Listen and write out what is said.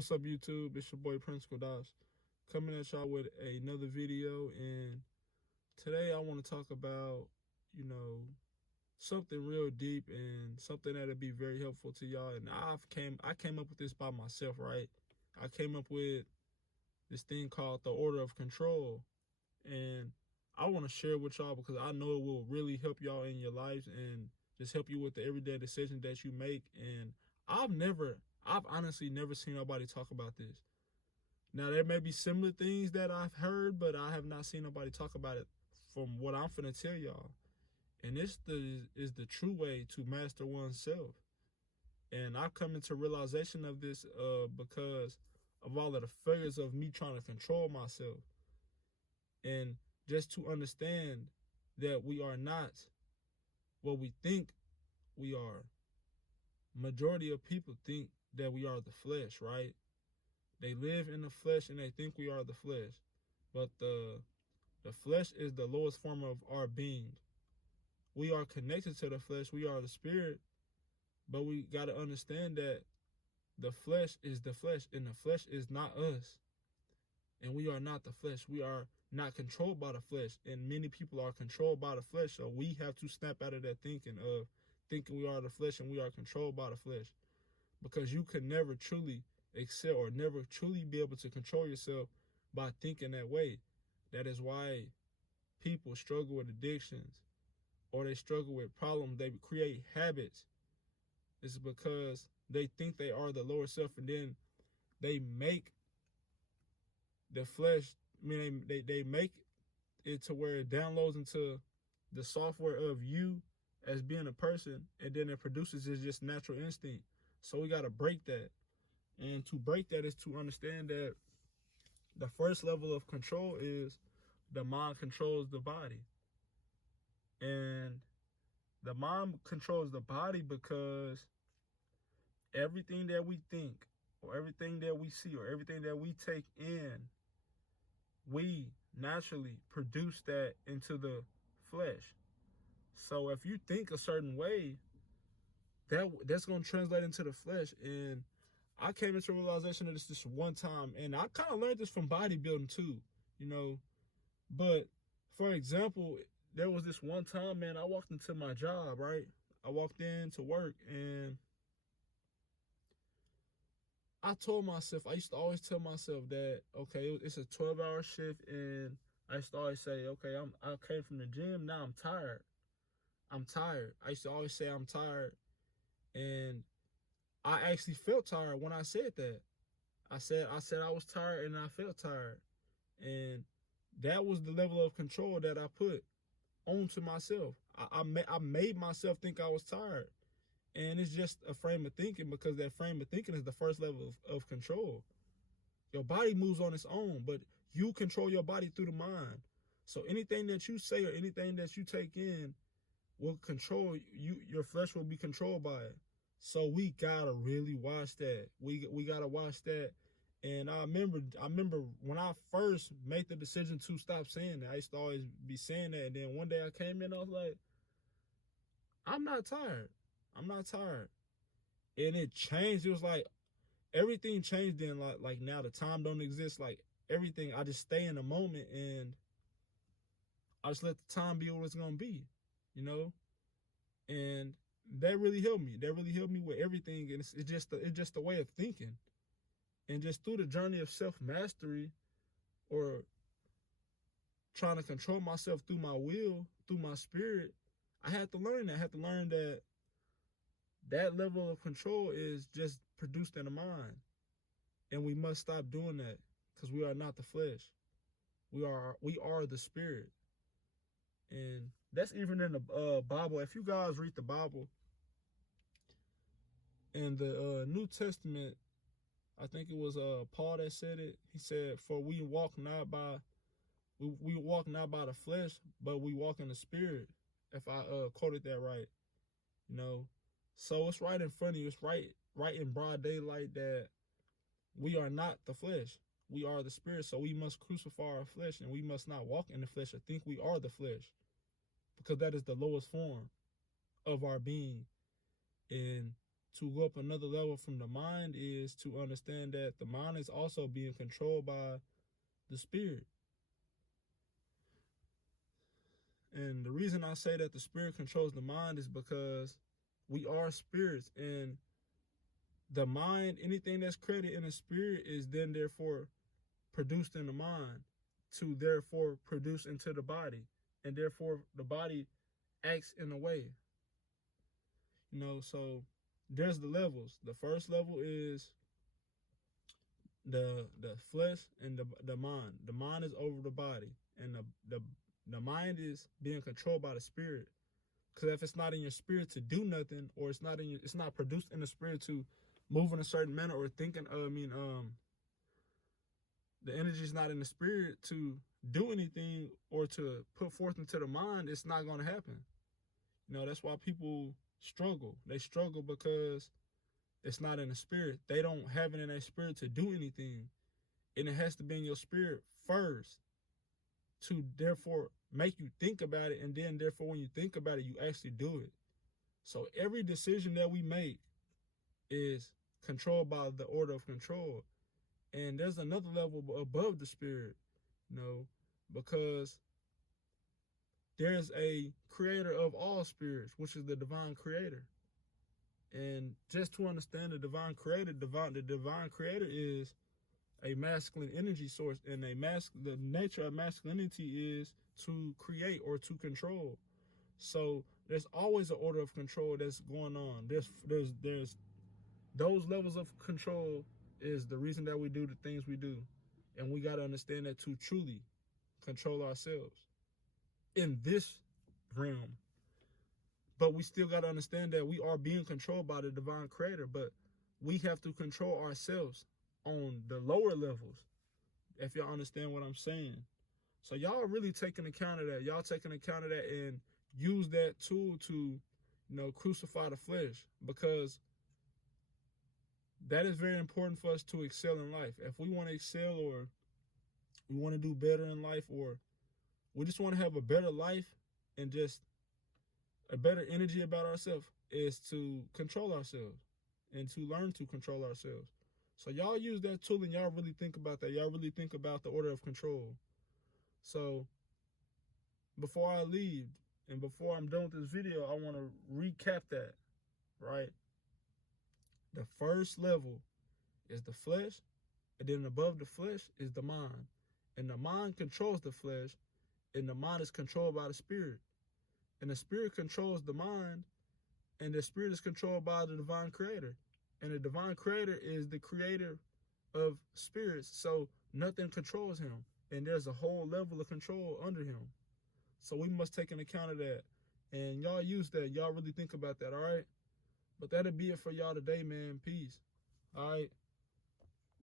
What's up, YouTube? It's your boy Prince Kodash, coming at y'all with another video. And today I want to talk about, something real deep and something that'll be very helpful to y'all. And I came up with this by myself, right? I came up with this thing called the order of control, and I want to share it with y'all because I know it will really help y'all in your lives and just help you with the everyday decision that you make. And I've honestly never seen nobody talk about this. Now, there may be similar things that I've heard, but I have not seen nobody talk about it from what I'm finna tell y'all. And this is the true way to master oneself. And I've come into realization of this because of all of the failures of me trying to control myself. And just to understand that we are not what we think we are. Majority of people think that we are the flesh, right? They live in the flesh and they think we are the flesh. But the flesh is the lowest form of our being. We are connected to the flesh. We are the spirit. But we got to understand that the flesh is the flesh and the flesh is not us. And we are not the flesh. We are not controlled by the flesh. And many people are controlled by the flesh. So we have to snap out of that thinking of thinking we are the flesh and we are controlled by the flesh. Because you can never truly excel or never truly be able to control yourself by thinking that way. That is why people struggle with addictions or they struggle with problems. They create habits. It's because they think they are the lower self, and then they make the flesh, they make it to where it downloads into the software of you as being a person, and then it produces this just natural instinct. So we got to break that. And to break that is to understand that the first level of control is the mind controls the body. And the mind controls the body because everything that we think or everything that we see or everything that we take in, we naturally produce that into the flesh. So if you think a certain way, that's going to translate into the flesh. And I came into realization of this one time, and I kind of learned this from bodybuilding too, But for example, there was this one time, man, I walked into my job, right? I walked in to work, and I used to always tell myself that, okay, it's a 12-hour shift, and I used to always say, okay, I came from the gym, now I'm tired. I'm tired. I used to always say I'm tired, and I actually felt tired when I said that. I said I was tired and I felt tired. And that was the level of control that I put onto myself. I made myself think I was tired. And it's just a frame of thinking, because that frame of thinking is the first level of control. Your body moves on its own, but you control your body through the mind. So anything that you say or anything that you take in will control you. Your flesh will be controlled by it. So we gotta really watch that. We gotta watch that. And I remember when I first made the decision to stop saying that. I used to always be saying that, and then one day I came in, I was like, I'm not tired. I'm not tired. And it changed. It was like everything changed then. Like now the time don't exist. Like everything, I just stay in the moment and I just let the time be what it's gonna be, And that really helped me. That really helped me with everything. And it's just a way of thinking. And just through the journey of self-mastery, or trying to control myself through my will, through my spirit, I had to learn that. I had to learn that level of control is just produced in the mind. And we must stop doing that, because we are not the flesh. We are the spirit. And that's even in the Bible. If you guys read the Bible, in the New Testament, I think it was Paul that said it. He said, "For we walk not by the flesh, but we walk in the spirit." If I quoted that right, So it's right in front of you. It's right in broad daylight that we are not the flesh. We are the spirit. So we must crucify our flesh, and we must not walk in the flesh or think we are the flesh, because that is the lowest form of our being. And to go up another level from the mind is to understand that the mind is also being controlled by the spirit. And the reason I say that the spirit controls the mind is because we are spirits, and the mind, anything that's created in the spirit is then therefore produced in the mind to therefore produce into the body. And therefore the body acts in a way. So there's the levels. The first level is the flesh and the mind. The mind is over the body, and the mind is being controlled by the spirit. Because if it's not in your spirit to do nothing, or it's not produced in the spirit to move in a certain manner or thinking, the energy is not in the spirit to do anything or to put forth into the mind, it's not going to happen. That's why people struggle. They struggle because it's not in the spirit. They don't have it in their spirit to do anything. And it has to be in your spirit first to therefore make you think about it. And then therefore when you think about it, you actually do it. So every decision that we make is controlled by the order of control. And there's another level above the spirit, because there's a creator of all spirits, which is the divine creator. And just to understand the divine creator, the divine creator is a masculine energy source, and the nature of masculinity is to create or to control. So there's always an order of control that's going on. There's those levels of control is the reason that we do the things we do. And we got to understand that to truly control ourselves in this realm. But we still got to understand that we are being controlled by the divine creator, but we have to control ourselves on the lower levels, if y'all understand what I'm saying. So y'all are really taking account of that. Y'all taking account of that and use that tool to, crucify the flesh, because that is very important for us to excel in life. If we want to excel, or we want to do better in life, or we just want to have a better life and just a better energy about ourselves, is to control ourselves and to learn to control ourselves. So y'all use that tool and y'all really think about that. Y'all really think about the order of control. So before I leave and before I'm done with this video, I want to recap that, right? The first level is the flesh, and then above the flesh is the mind. And the mind controls the flesh, and the mind is controlled by the spirit. And the spirit controls the mind, and the spirit is controlled by the divine creator. And the divine creator is the creator of spirits, so nothing controls him. And there's a whole level of control under him. So we must take an account of that. And y'all use that. Y'all really think about that, all right? But that'll be it for y'all today, man. Peace. All right.